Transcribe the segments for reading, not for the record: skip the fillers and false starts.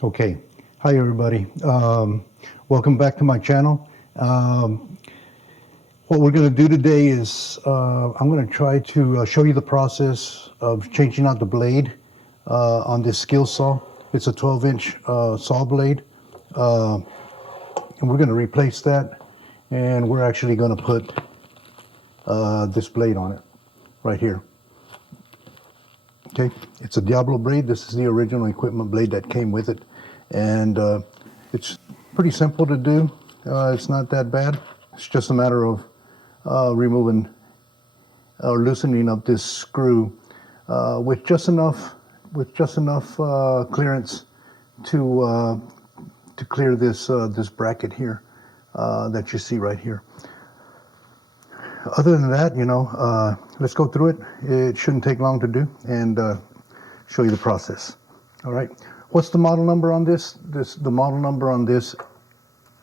Okay, hi everybody. Welcome back to my channel. What we're going to do today is I'm going to try to show you the process of changing out the blade on this SkillSaw. It's a 12-inch saw blade, and we're going to replace that, and we're actually going to put this blade on it right here. Okay, it's a Diablo blade. This is the original equipment blade that came with it, and it's pretty simple to do. It's not that bad. It's just a matter of removing or loosening up this screw with just enough clearance to clear this this bracket here that you see right here. Other than that, let's go through it. It shouldn't take long to do, and show you the process. All right. What's the model number on this? The model number on this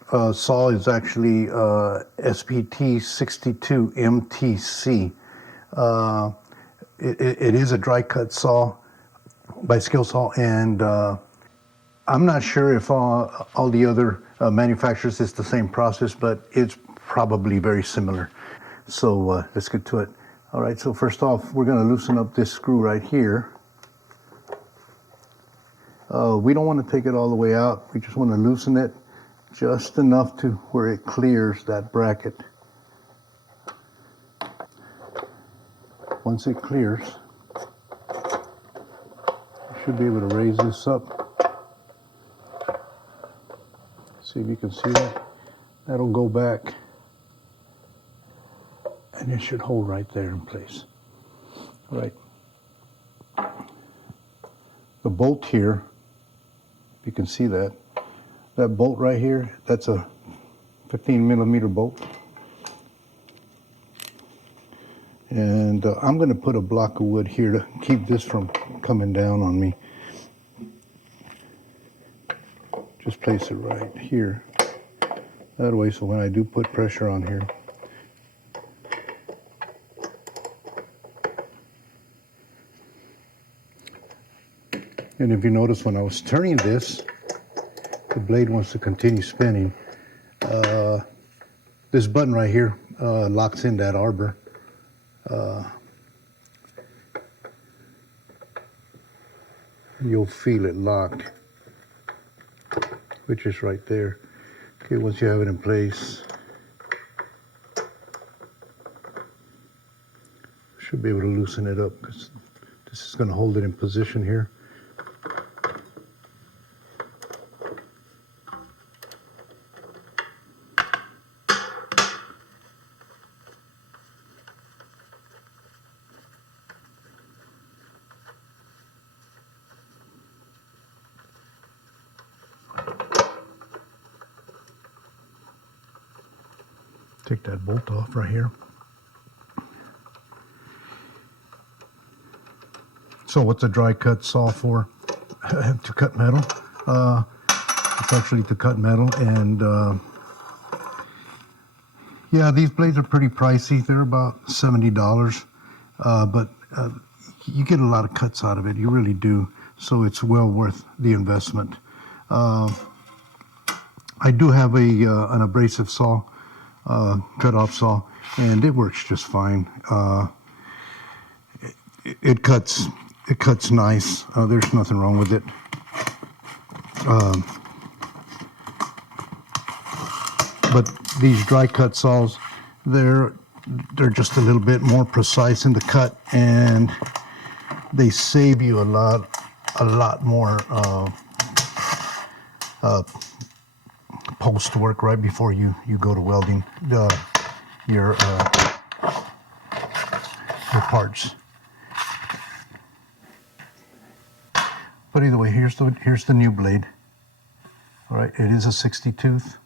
saw is actually SPT62MTC. It is a dry cut saw by SkillSaw, and I'm not sure if all the other manufacturers it's the same process, but it's probably very similar. So let's get to it. All right, so first off, we're going to loosen up this screw right here. We don't want to take it all the way out. We just want to loosen it just enough to where it clears that bracket. Once it clears, you should be able to raise this up. See if you can see that. That'll go back, and it should hold right there in place. All right. The bolt here, you can see that. That bolt right here, that's a 15mm bolt. And I'm going to put a block of wood here to keep this from coming down on me. Just place it right here. That way, so when I do put pressure on here, and if you notice when I was turning this, the blade wants to continue spinning. This button right here locks in that arbor. You'll feel it lock, which is right there. Okay, once you have it in place, should be able to loosen it up, because this is going to hold it in position here. Take that bolt off right here. So what's a dry cut saw for? To cut metal. It's actually to cut metal, and yeah, these blades are pretty pricey. They're about $70, but you get a lot of cuts out of it. You really do. So it's well worth the investment. I do have an abrasive saw. Cut-off saw, and it works just fine. It cuts nice. There's nothing wrong with it. But these dry cut saws, they're just a little bit more precise in the cut, and they save you a lot more post work right before you go to welding your parts. But either way, here's the new blade. All right, it is a 60-tooth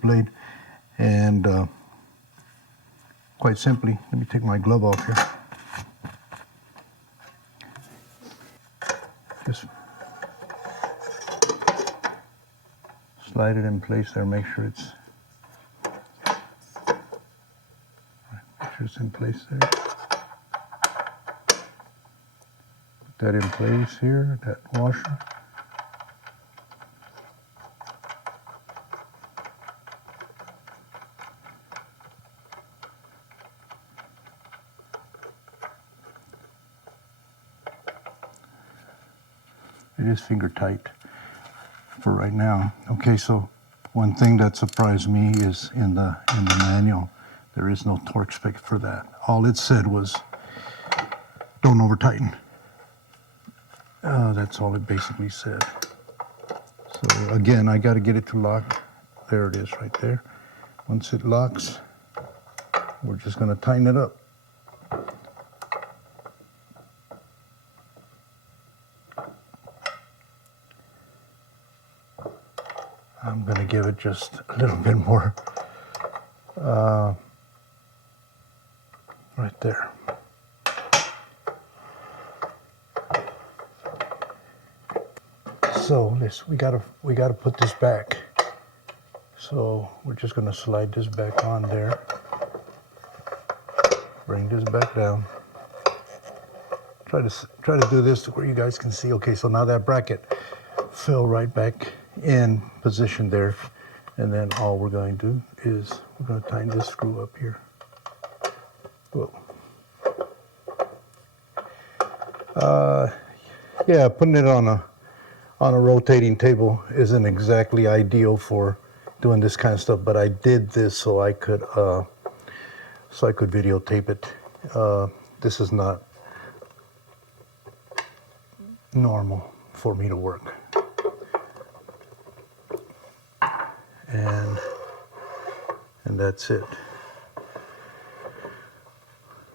blade, and quite simply, let me take my glove off here. Just slide it in place there, make sure it's in place there. that in place here, that washer. It is finger tight for right now. Okay, so one thing that surprised me is in the manual, there is no torque spec for that. All it said was, don't over tighten. That's all it basically said. So again, I got to get it to lock. There it is right there. Once it locks, we're just going to tighten it up. I'm going to give it just a little bit more right there. So we gotta put this back. So we're just gonna slide this back on there. Bring this back down. Try to do this to where you guys can see. Okay, so now that bracket fell right back in position there, and then all we're going to do is we're going to tighten this screw up here. Whoa. Yeah, putting it on a rotating table isn't exactly ideal doing this kind of stuff, but I did this so I could videotape it. This is not normal for me to work. And that's it.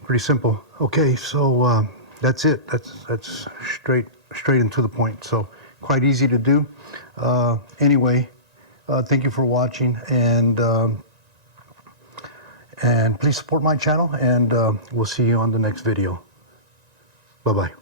Pretty simple. Okay, so that's it. That's straight and to the point. So quite easy to do. Anyway, thank you for watching, and please support my channel, and we'll see you on the next video. Bye-bye.